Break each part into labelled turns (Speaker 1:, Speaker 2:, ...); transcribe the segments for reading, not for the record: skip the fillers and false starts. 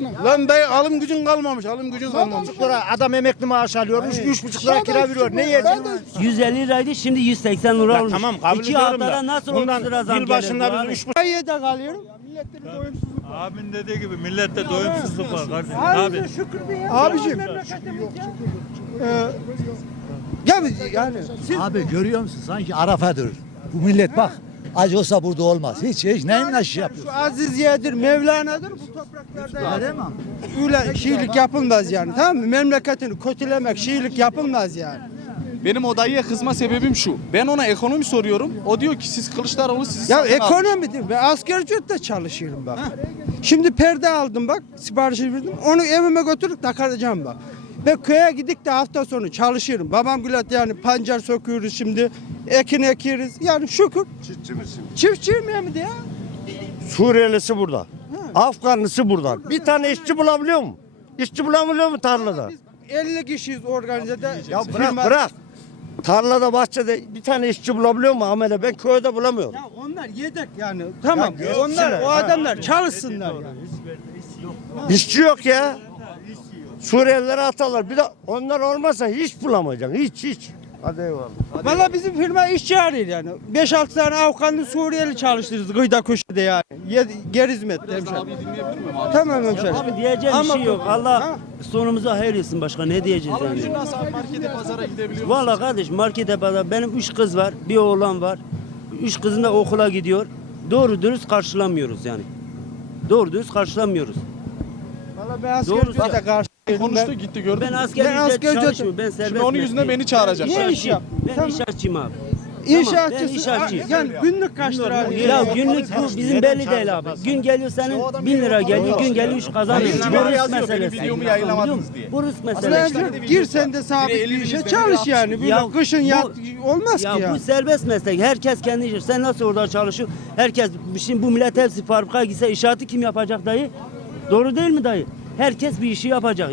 Speaker 1: Lan dayı alım gücün kalmamış. Alım gücün kalmamış.
Speaker 2: 3,5 lira adam emekli maaş alıyor. 3,5 lira kira veriyor. Ne yiyecek?
Speaker 3: 150 liraydı şimdi 180 lira olmuş.
Speaker 2: Tamam kabul
Speaker 3: 2
Speaker 2: ediyorum
Speaker 3: haftada
Speaker 2: da.
Speaker 3: nasıl 30 lira zam
Speaker 2: Yıl başında
Speaker 3: gelir bu
Speaker 2: biz
Speaker 3: abi?
Speaker 2: 3,5
Speaker 4: Yedek alıyorum.
Speaker 5: Abimin dediği gibi millette doyumsuzluk var kardeşim. Abi.
Speaker 4: Abicim. Yani
Speaker 6: Abi görüyor musun? Sanki Arafat'dır. Bu millet bak. Acı olsa burada olmaz. Hiç neyin aşı yapıyor?
Speaker 4: şu Aziziye'dir, Mevlana'dır bu topraklarda yani. Öyle şiirlik yapılmaz yani, tamam mı? Memleketini kötülemek, şiirlik yapılmaz yani.
Speaker 1: Benim o dayıya kızma sebebim şu. Ben ona ekonomi soruyorum. O diyor ki siz Kılıçdaroğlu sizi
Speaker 4: Ya
Speaker 1: satın almış.
Speaker 4: ekonomi değil, ben asgari ücretle çalışıyorum bak. Şimdi perde aldım bak, siparişi verdim. Onu evime götürüp takacağım bak. Ben köye gidip de hafta sonu çalışıyorum. Babam gület yani pancar söküyoruz şimdi. Ekin ekiyoruz. Yani şükür. Çiftçi misin? Çiftçiyim hem de ya.
Speaker 2: Suriyelisi burada. Afganlısı burada. Bir tane işçi bulabiliyor mu? İşçi bulabiliyor mu tarlada?
Speaker 4: Biz 50 kişiyiz organizede.
Speaker 2: Ya bırak. Tarlada bahçede bir tane işçi bulabiliyor mu amele? Ben köyde bulamıyorum.
Speaker 4: Ya onlar yedek yani. Tamam.
Speaker 2: Ya
Speaker 4: Onlar o adamlar çalışsınlar yani.
Speaker 2: İşçi yok ya. Suriyelilere atarlar. Bir de onlar olmazsa hiç bulamayacaksın. Hiç. Hadi eyvallah.
Speaker 4: Valla bizim firma işçi arıyor yani. 5-6 tane Afganlı Suriyeli çalıştırırız kıyıda köşede yani. Ger hizmet hemşerim. Tamam hemşerim.
Speaker 3: Abi diyeceğim bir şey yok. Allah sonumuzu hayır etsin başka ne diyeceğiz yani.
Speaker 1: Nasıl markete pazara gidebiliyor?
Speaker 3: Valla kardeş markete pazar benim 3 kız var bir oğlan var. 3 kızın da okula gidiyor. Doğru dürüst karşılamıyoruz yani. Doğru dürüst karşılamıyoruz.
Speaker 4: Valla ben asgari
Speaker 3: Doğru.
Speaker 4: ücrete karşı.
Speaker 1: Konuştu gitti gördün
Speaker 3: Ben
Speaker 1: mü?
Speaker 3: asgari
Speaker 4: Ben
Speaker 3: ücret
Speaker 4: asgari ücret-
Speaker 3: çalışmıyorum. Ben serbest
Speaker 1: Şimdi onun yüzünden
Speaker 3: mesleğim.
Speaker 1: beni çağıracak.
Speaker 4: Niye iş yap?
Speaker 3: Ben
Speaker 4: Tamam.
Speaker 3: inşaatçıyım abi.
Speaker 4: İnşaatçısın.
Speaker 3: ben inşaatçıyım.
Speaker 4: Yani günlük kaç lira alıyorsun?
Speaker 3: Ya günlük bu bizim belli değil abi. Gün geliyor senin 1000 lira geliyor, gün geliyor 3 kazanıyorsun.
Speaker 1: Hayır,
Speaker 3: Bu
Speaker 1: yazıyor,
Speaker 3: rızk
Speaker 1: benim
Speaker 3: meselesi.
Speaker 1: videomu yayınlamadınız diye.
Speaker 3: Bu rızk
Speaker 4: Aslında
Speaker 3: meselesi.
Speaker 4: hemşerim, gir sen de sabit bir işe çalış yani. Böyle
Speaker 3: Ya
Speaker 4: kışın
Speaker 3: bu-
Speaker 4: yat olmaz ki
Speaker 3: Ya
Speaker 4: ya.
Speaker 3: bu serbest meslek. Herkes kendi işi. Sen nasıl orada çalışıyorsun? Herkes şimdi bu millet hepsi fabrikaya gitse inşaatı kim yapacak dayı? Doğru değil mi dayı? Herkes bir işi yapacak.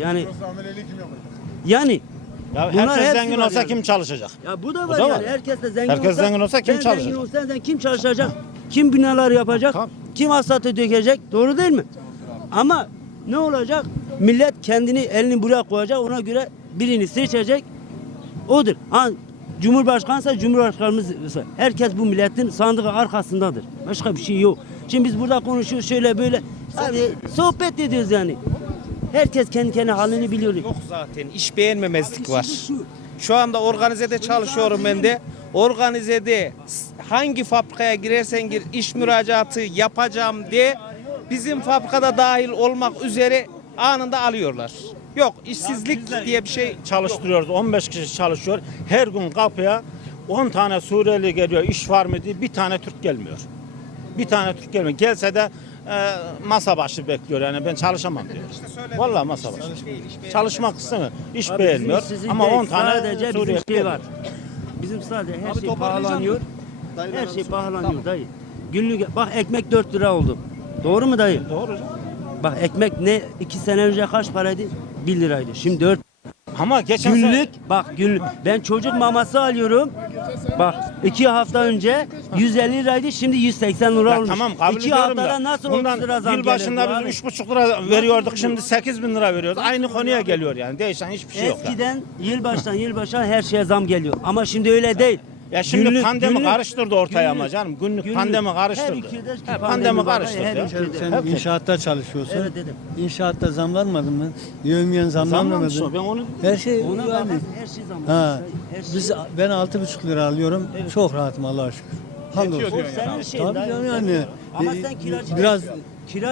Speaker 3: Yani
Speaker 2: Ya
Speaker 3: bunlar
Speaker 2: herkes
Speaker 3: hepsi
Speaker 2: zengin
Speaker 3: var
Speaker 2: olsa
Speaker 3: yani.
Speaker 2: kim çalışacak?
Speaker 3: Ya bu da var
Speaker 2: da
Speaker 3: yani.
Speaker 2: var.
Speaker 3: Herkes de zengin
Speaker 2: Herkes
Speaker 3: olsa.
Speaker 2: zengin olsa kim
Speaker 3: sen
Speaker 2: çalışacak?
Speaker 3: Zengin olsan sen kim çalışacak? Kim binalar yapacak?
Speaker 2: Tabii.
Speaker 3: Kim asfaltı dökecek? Doğru değil mi? Ama ne olacak? Millet kendini elini buraya koyacak. Ona göre birini seçecek. Odur. Ha, Cumhurbaşkanıysa Cumhurbaşkanımız herkes bu milletin sandığı arkasındadır. Başka bir şey yok. Şimdi biz burada konuşuyoruz şöyle böyle. Abi, sohbet ediyoruz yani. Herkes kendi kendi halini biliyor.
Speaker 7: Yok zaten iş beğenmemezlik var. Şu anda organizede çalışıyorum ben de. Organizede hangi fabrikaya girersen gir iş müracaatı yapacağım diye bizim fabrikada dahil olmak üzere anında alıyorlar. Yok işsizlik diye bir şey
Speaker 2: Çalıştırıyoruz. 15 kişi çalışıyor. Her gün kapıya 10 tane Suriyeli geliyor. İş var mı diye bir tane Türk gelmiyor. Bir tane Türk gelmiyor. Gelse de masa başı bekliyor yani ben çalışamam diyor. Vallahi masa başı. Çalışmak istemiyor. İş
Speaker 3: Abi
Speaker 2: beğenmiyor.
Speaker 3: bizim işsizlik
Speaker 2: Ama
Speaker 3: değil,
Speaker 2: 10 tane
Speaker 3: sadece bizim
Speaker 2: Suriyeli
Speaker 3: şey
Speaker 2: geliyor.
Speaker 3: var. Bizim sadece her şey pahalanıyor. Her şey pahalanıyor dayı. Günlük bak ekmek 4 lira oldu. Doğru mu dayı?
Speaker 2: Doğru.
Speaker 3: Bak ekmek ne 2 sene önce kaç paraydı? 1 liraydı. Şimdi 4
Speaker 2: Ama geçen
Speaker 3: günlük bak günlük ben çocuk maması alıyorum. Bak 2 hafta önce 150 liraydı şimdi 180 lira
Speaker 2: Ya
Speaker 3: olmuş.
Speaker 2: tamam kabul
Speaker 3: 2
Speaker 2: ediyorum
Speaker 3: haftada
Speaker 2: da.
Speaker 3: nasıl
Speaker 2: Bundan
Speaker 3: 30 lira zam
Speaker 2: yıl başında
Speaker 3: gelir bu
Speaker 2: biz
Speaker 3: abi?
Speaker 2: 3,5 lira veriyorduk şimdi 8 bin lira veriyoruz. Aynı konuya geliyor yani. Değişen hiçbir şey yok. Yani.
Speaker 3: Eskiden yılbaştan her şeye zam geliyor. Ama şimdi öyle değil.
Speaker 2: Ya şimdi
Speaker 3: Günlük-
Speaker 2: pandemi
Speaker 3: günlük-
Speaker 2: karıştırdı ortaya ama
Speaker 3: günlük-
Speaker 2: canım. Günlük
Speaker 3: günlük.
Speaker 2: pandemi
Speaker 3: Her
Speaker 2: karıştırdı.
Speaker 3: ülkede
Speaker 2: Ha,
Speaker 3: pandemi
Speaker 2: pandemi
Speaker 3: var,
Speaker 2: karıştırdı.
Speaker 3: her
Speaker 2: ya.
Speaker 3: ülkede.
Speaker 4: Sen
Speaker 2: Hep-
Speaker 4: inşaatta çalışıyorsun.
Speaker 3: Evet dedim.
Speaker 4: İnşaatta zamlanmadı mı? Yevmiyen zamlanmadı.
Speaker 2: Zamlanmış o, ben onu
Speaker 4: Her şey
Speaker 3: Ona
Speaker 4: yani.
Speaker 3: bakın her şey zam.
Speaker 4: Ha.
Speaker 3: Her şey.
Speaker 4: Ben 6,5 lira alıyorum. Çok rahatım Allah'a şükür. Hamdolsun.
Speaker 3: O senin şeyin.
Speaker 4: Tabii
Speaker 3: dayı,
Speaker 4: canım
Speaker 3: senin.
Speaker 4: yani.
Speaker 3: Ama sen kiracı
Speaker 4: biraz
Speaker 3: değilsin.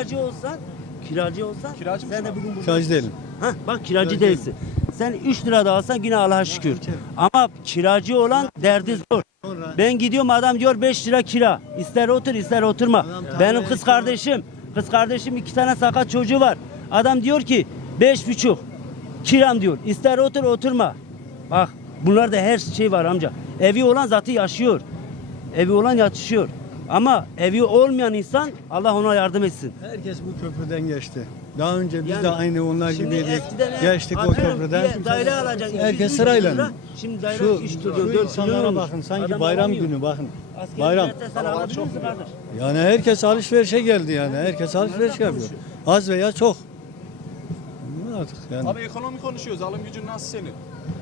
Speaker 3: Kiracı olsan sen de bugün
Speaker 4: kiracı değilim.
Speaker 3: Hah, bak kiracı değilsin. Sen 3 lira da alsan yine Allah'a şükür. Ama kiracı olan derdi zor. Ben gidiyorum adam diyor 5 lira kira. İster otur ister oturma. Benim kız kardeşim 2 tane sakat çocuğu var. Adam diyor ki 5,5 kiram diyor. İster otur oturma. Bak bunlarda her şey var amca. Evi olan zaten yaşıyor. Evi olan yatışıyor. Ama evi olmayan insan Allah ona yardım etsin.
Speaker 4: Herkes bu köprüden geçti. Daha önce biz
Speaker 3: Yani
Speaker 4: de aynı onlar
Speaker 3: şimdi
Speaker 4: gibiydik.
Speaker 3: eskiden
Speaker 4: Geçtik o
Speaker 3: atıyorum
Speaker 4: köprüden.
Speaker 3: bir daire alacak.
Speaker 4: Herkes
Speaker 3: 200
Speaker 4: sırayla.
Speaker 3: lira. Şimdi daire
Speaker 4: Şu,
Speaker 3: 3 milyon,
Speaker 4: şu
Speaker 3: 4 milyon
Speaker 4: insanlara
Speaker 3: olmuş.
Speaker 4: bakın sanki
Speaker 3: Adam
Speaker 4: bayram
Speaker 3: alamıyor.
Speaker 4: günü bakın.
Speaker 3: Asgari
Speaker 4: Bayram.
Speaker 3: ücretle sen alabiliyor musun kardeş?
Speaker 4: Yani herkes alışverişe geldi yani. Herkes alışveriş yapıyor. Az veya çok.
Speaker 5: artık yani.
Speaker 1: Abi ekonomi konuşuyoruz. Alım gücün nasıl senin?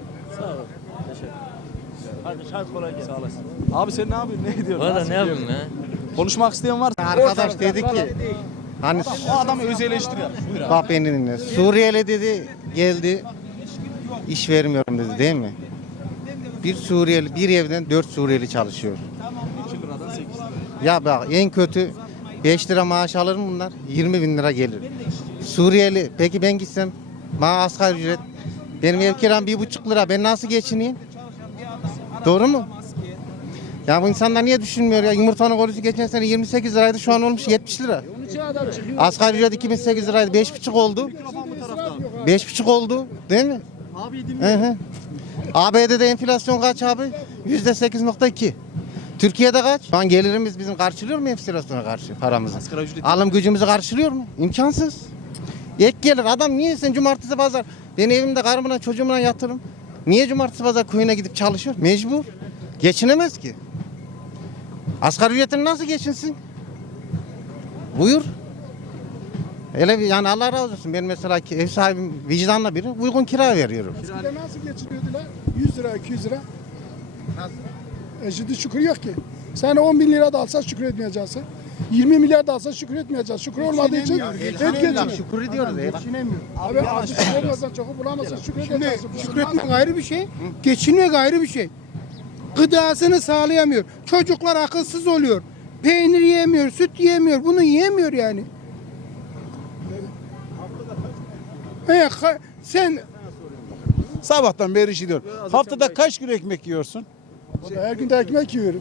Speaker 3: Hadi kolay gelsin.
Speaker 1: Sağ olasın. Abi sen ne yapıyorsun? Ne gidiyorsun?
Speaker 8: Valla
Speaker 1: Nasıl
Speaker 8: ne
Speaker 1: gidiyor?
Speaker 8: yapayım ya?
Speaker 1: Konuşmak isteyen var.
Speaker 9: Arkadaş dedi ki hani
Speaker 1: O adamı öz eleştiriyor. Buyur abi.
Speaker 9: bak beni dinle. Suriyeli dedi geldi iş vermiyorum dedi değil mi? Bir Suriyeli bir evden 4 Suriyeli çalışıyor.
Speaker 1: 2 liradan 8 lira.
Speaker 9: Ya bak en kötü 5 lira maaş alır mı bunlar? 20 bin lira gelir. Suriyeli peki ben gitsem bana asgari ücret benim ev kiram 1,5 lira ben nasıl geçineyim? Doğru mu? Ya bu insanlar niye düşünmüyor ya? Yumurtanın kilosu geçen sene 28 liraydı şu an olmuş 70 lira. Asgari ücret 2008 liraydı 5,5 oldu. 5,5 oldu değil mi? Hı hı. ABD'de enflasyon kaç abi? %8,2. Türkiye'de kaç? Şu an gelirimiz bizim karşılıyor mu enflasyona karşı paramızı?
Speaker 1: Asgari ücret-
Speaker 9: Alım gücümüzü karşılıyor mu? İmkansız. Ek gelir adam niye sen cumartesi pazar ben evimde karımla çocuğumla yatırım. Niye cumartesi pazar köyüne gidip çalışıyor? Mecbur. Geçinemez ki. Asgari ücretin nasıl geçinsin? Buyur. Öyle bir yani Allah razı olsun. Ben mesela ev sahibim vicdanla biri uygun kira veriyorum.
Speaker 10: Eskiden nasıl geçiniyordular? 100 lira, 200 lira. Şimdi şükür yok ki. Sen 10 bin lira da alsan şükür etmeyeceksin. 20 milyar da alsan şükür etmeyeceksin. Şükür olmadığı için et geçiniyor.
Speaker 9: Şükür ediyoruz.
Speaker 10: Abi acı olmazsan çok bulamazsan şükür edeceksin.
Speaker 4: Şükretmek ayrı bir şey, geçinmek ayrı bir şey. Gıdasını sağlayamıyor. Çocuklar akılsız oluyor. Peynir yiyemiyor, süt yiyemiyor. Bunu yiyemiyor yani. Sen
Speaker 10: Sabahtan beri iş ediyorum. Haftada kaç kilo ekmek yiyorsun? Her gün de ekmek yiyorum.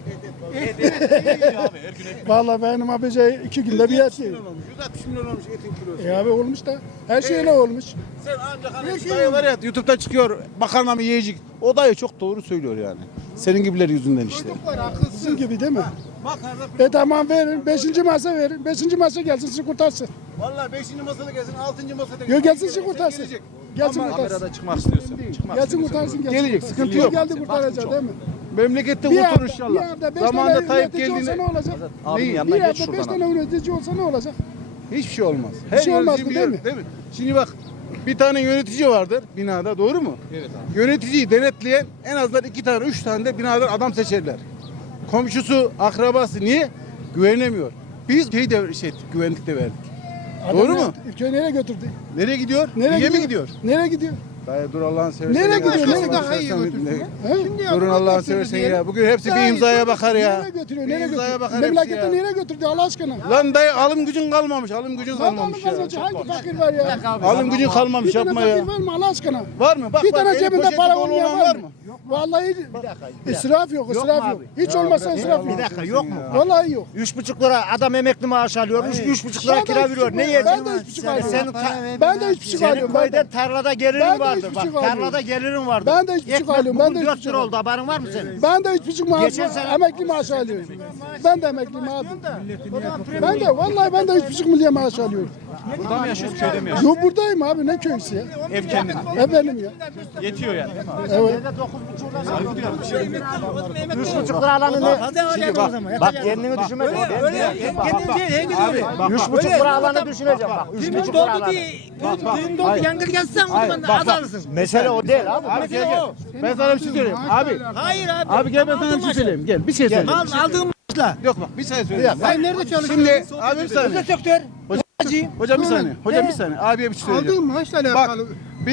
Speaker 10: Vallahi benim abici 2 günde bir et yiyorum.
Speaker 4: 160 milyon olmuş etin kilosu.
Speaker 10: Abi olmuş da her şeyle olmuş.
Speaker 4: Sen ancak hani
Speaker 10: Dayı var ya YouTube'da çıkıyor makarna mı yiyecek. O dayı çok doğru söylüyor yani. Senin gibiler yüzünden işte. Sizin gibi değil mi? Tamam verin. 5. masa verin. 5. masa gelsin sizi kurtarsın.
Speaker 4: Vallahi 5. masada gelsin, 6. masada
Speaker 10: Yok gelsin sizi kurtarsın. Gelsin kurtarsın.
Speaker 1: Kamerada çıkmak istiyorsun. Çıkmak
Speaker 10: Gelsin
Speaker 1: istiyorsun.
Speaker 10: kurtarsın. Gelsin
Speaker 4: Gelecek,
Speaker 10: kurtarsın.
Speaker 4: sıkıntı
Speaker 10: Kim
Speaker 4: yok.
Speaker 10: geldi kurtaracak değil mi?
Speaker 4: memlekette
Speaker 10: Bir
Speaker 4: kurtulur
Speaker 10: yerde
Speaker 4: inşallah.
Speaker 10: 5
Speaker 4: Zamanında
Speaker 10: tane
Speaker 4: Tayyip
Speaker 10: üretici olsa
Speaker 4: geldiğinde
Speaker 10: ne olacak?
Speaker 1: Abinin
Speaker 10: Bir
Speaker 1: yanına geç
Speaker 10: yerde 5
Speaker 1: şuradan
Speaker 10: tane
Speaker 1: abi.
Speaker 10: üretici olsa ne olacak?
Speaker 4: Hiçbir şey olmaz.
Speaker 10: Bir şey olmaz
Speaker 4: yönetici
Speaker 10: mı, değil mi?
Speaker 4: biliyor, Şimdi bak bir tane yönetici vardır binada doğru mu?
Speaker 1: Evet abi.
Speaker 4: Yöneticiyi denetleyen en azından 2 tane 3 tane de binadan adam seçerler. Komşusu, akrabası niye? Güvenemiyor. Biz güvenlik de verdik. Doğru mu?
Speaker 10: Ülkeyi nereye götürdü?
Speaker 4: Nereye gidiyor?
Speaker 10: Nereye
Speaker 4: İyiye mi
Speaker 10: gidiyor?
Speaker 4: gidiyor?
Speaker 10: Nereye gidiyor?
Speaker 4: Dayı dur Allah'ın seversen.
Speaker 10: Nereye
Speaker 4: ya.
Speaker 10: gidiyor?
Speaker 4: Allah'ın
Speaker 10: Nereye daha iyi
Speaker 4: seversen
Speaker 10: götürdü?
Speaker 4: ne- Durun Allah'ın seversen ya. Bugün hepsi bir imzaya bakar ya.
Speaker 10: Nereye götürüyor?
Speaker 4: Bir
Speaker 10: Nereye
Speaker 4: imzaya
Speaker 10: götürüyor?
Speaker 4: bakar hepsi
Speaker 10: Memlekette
Speaker 4: ya.
Speaker 10: nereye götürdü Allah aşkına?
Speaker 4: Lan dayı alım gücün kalmamış. Alım gücün kalmamış ya.
Speaker 10: Hangi fakir var ya?
Speaker 4: Alım gücün
Speaker 10: Bir
Speaker 4: kalmamış
Speaker 10: tane
Speaker 4: yapma ya.
Speaker 10: fakir var mı Allah aşkına?
Speaker 4: Var mı? Bak
Speaker 10: Bir
Speaker 4: bak,
Speaker 10: tane
Speaker 4: eli
Speaker 10: cebinde
Speaker 4: poşeti
Speaker 10: para
Speaker 4: dolu
Speaker 10: olmayan
Speaker 4: olan
Speaker 10: var mı? Vallahi israf yok, israf yok. Hiç olmazsa israf yok.
Speaker 6: Bir dakika yok mu?
Speaker 10: Vallahi yok.
Speaker 6: 3,5 lira adam emekli maaş alıyor. 3,5 lira
Speaker 10: Ben de
Speaker 6: kira
Speaker 10: 3,5
Speaker 6: veriyor. Ne
Speaker 10: ben
Speaker 6: yiyeceksin?
Speaker 10: de 3,5 alıyorum.
Speaker 6: Senin,
Speaker 10: Ben de 3,5
Speaker 6: senin
Speaker 10: alıyorum. Ben
Speaker 6: köyde
Speaker 10: de.
Speaker 6: tarlada
Speaker 10: Ben
Speaker 6: gelirin
Speaker 10: de
Speaker 6: vardır.
Speaker 10: 3,5
Speaker 6: Bak
Speaker 10: alıyorum.
Speaker 6: tarlada gelirin vardır.
Speaker 10: Ben de 3,5
Speaker 6: Ekmek
Speaker 10: alıyorum, ben de
Speaker 6: bugün 4
Speaker 10: 3,5
Speaker 6: lira oldu. Haberin var mı senin?
Speaker 10: Ben de 3,5 maaş,
Speaker 6: Geçen sene-
Speaker 10: emekli maaşı alıyorum. Ben de emekliyim abi. Ben de vallahi ben de 3,5 milyon maaş alıyorum.
Speaker 1: Burada mı yaşıyorsun? Köyde mi yaşıyorsun?
Speaker 10: Yok buradayım abi ne köyüsü ya?
Speaker 1: Ev kendin.
Speaker 10: Ev benim ya.
Speaker 1: Yetiyor yani.
Speaker 10: Evet.
Speaker 6: 3,5 lira alanı ne? Bak kendini düşünme. Bak 3,5 lira alanı düşüneceğim bak. 3,5 lira alanı.
Speaker 8: Yangın gelsen o zaman az alırsın.
Speaker 6: Mesele o değil abi.
Speaker 4: Abi gel gel. Ben sana bir şey söyleyeyim. Abi.
Speaker 8: Hayır abi.
Speaker 4: Abi gel ben sana bir şey söyleyeyim. Gel bir şey söyleyeyim.
Speaker 8: Aldığım
Speaker 4: Yok bak bir şey söyleyeyim. Sen nerede çalışıyorsun? Şimdi abi bir saniye.
Speaker 10: sektör.
Speaker 4: Hocam bir saniye. Hocam bir saniye. Abiye bir şey söyleyeceğim.
Speaker 10: Aldığın maaşla
Speaker 4: Bak
Speaker 10: alakalı.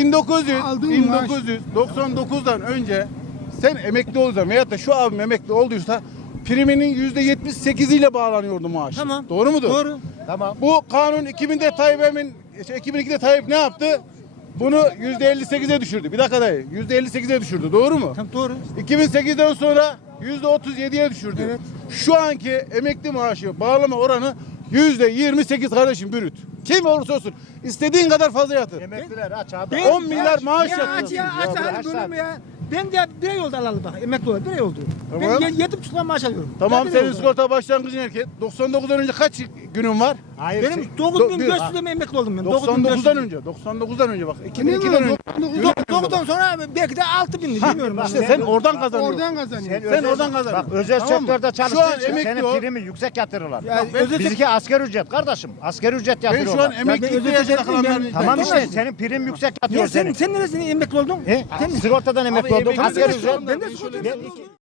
Speaker 4: 1999'dan önce sen emekli olduğun veyahut da şu abim emekli olduysa priminin %78'iyle bağlanıyordu maaş.
Speaker 8: Tamam.
Speaker 4: Doğru mudur?
Speaker 8: Doğru.
Speaker 6: Tamam.
Speaker 4: Bu kanun 2002'de Tayyip ne yaptı? Bunu %58'e düşürdü. Bir dakika dayı. %58'e düşürdü. Doğru mu?
Speaker 8: Tamam doğru.
Speaker 4: 2008'den sonra %37'ye düşürdü.
Speaker 8: Evet.
Speaker 4: Şu anki emekli maaşı bağlama oranı %28 kardeşim bürüt. Kim olursa olsun istediğin kadar fazla yatır.
Speaker 6: Emekliler aç abi.
Speaker 4: 10 milyar maaş yatır.
Speaker 8: Aç hadi bölümü ya. Ben de bir ay oldu alalı bak. Emekli oldu. Bir ay oldu.
Speaker 10: Tamam.
Speaker 8: Ben 7,5 lira maaş alıyorum.
Speaker 10: Tamam
Speaker 8: Bir ay
Speaker 10: senin
Speaker 8: oldu.
Speaker 10: sigorta başlangıcın erken. 99'dan önce kaç günün var?
Speaker 8: Benim 9.500 lira emekli oldum ben.
Speaker 10: 99'dan önce. 99'dan önce bak. 2002'den önce.
Speaker 8: 9'dan sonra belki de 6.000 bilmiyorum. ben.
Speaker 10: İşte sen oradan kazanıyorsun.
Speaker 4: kazanıyorsun.
Speaker 10: Sen oradan kazanıyorsun.
Speaker 11: Bak özel
Speaker 10: Tamam mı?
Speaker 11: sektörde
Speaker 10: Şu an
Speaker 11: çalıştığı için
Speaker 10: emekli
Speaker 11: senin
Speaker 10: ol.
Speaker 11: primi yüksek yatırırlar.
Speaker 8: Ya,
Speaker 11: Bak,
Speaker 8: özel
Speaker 11: bizimki asgari ücret kardeşim. Asgari ücret
Speaker 10: Ben şu an
Speaker 11: yatırıyorlar.
Speaker 10: emeklilikte
Speaker 8: özel
Speaker 10: yaşında
Speaker 8: sektörüm
Speaker 10: kalanların
Speaker 8: ben.
Speaker 11: Tamam
Speaker 10: içindeyim.
Speaker 11: işte senin prim yüksek yatıyor
Speaker 8: Niye
Speaker 11: senin.
Speaker 8: sen neresinde emekli oldun?
Speaker 11: Sigortadan emekli oldum.
Speaker 1: emekli
Speaker 11: Asgari
Speaker 1: de şu
Speaker 11: ücret.
Speaker 1: anda
Speaker 8: Ben de sigorta